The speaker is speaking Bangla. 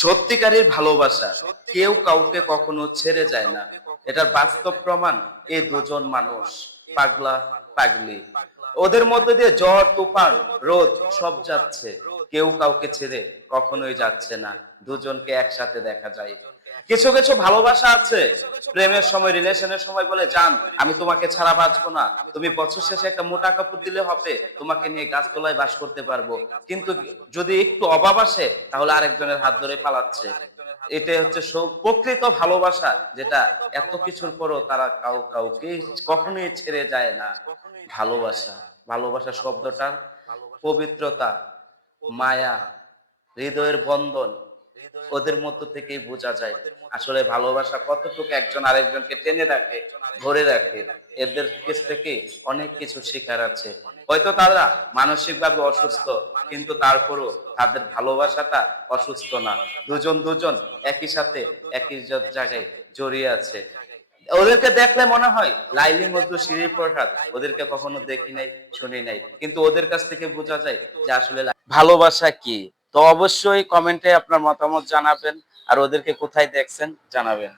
সত্যিকারের ভালোবাসা কেউ কাউকে কখনো ছেড়ে যায় না। এটার বাস্তব প্রমাণ এই দুজন মানুষ, পাগলা পাগলি। ওদের মধ্যে দিয়ে ঝড় তুফান রোদ সব যাচ্ছে, কেউ কাউকে ছেড়ে কখনোই যাচ্ছে না। দুজনকে একসাথে দেখা যায়। কিছু কিছু ভালোবাসা আছে, প্রেমের সময় রিলেশনের সময় বলে, জান আমি তোমাকে ছাড়া বাঁচবো না, তুমি বছর শেষে একটা মোটা কাপড় দিলে হবে, তোমাকে নিয়ে গাছতলায় বাস করতে পারবো। কিন্তু যদি একটু অভাব আসে তাহলে আরেকজনের হাত ধরে পালাচ্ছে। এটাই হচ্ছে প্রকৃত ভালোবাসা, যেটা এত কিছুর পরও তারা কাউকে কখনোই ছেড়ে যায় না। ভালোবাসা, ভালোবাসা শব্দটার পবিত্রতা, মায়া, হৃদয়ের বন্ধন ওদের মধ্য থেকেই বোঝা যায় আসলে ভালোবাসা কতটুকু একজন আরেকজনকে টেনে রাখে, ধরে রাখে। এদের কাছ থেকে অনেক কিছু শেখার আছে। হয়তো তারা মানসিকভাবে অসুস্থ, কিন্তু তারপরও তাদের ভালোবাসাটা অসুস্থ না। দুজন একই সাথে একই জায়গায় জড়িয়ে আছে। ওদেরকে দেখলে মনে হয় লাইলি মজনু শিরির প্রসাদ, ওদেরকে কখনো দেখি নাই, শুনি নাই, কিন্তু ওদের কাছ থেকে বোঝা যায় যে আসলে ভালোবাসা কি। তো অবশ্যই কমেন্টে আপনার মতামত জানাবেন, আর ওদেরকে কোথায় দেখছেন জানাবেন।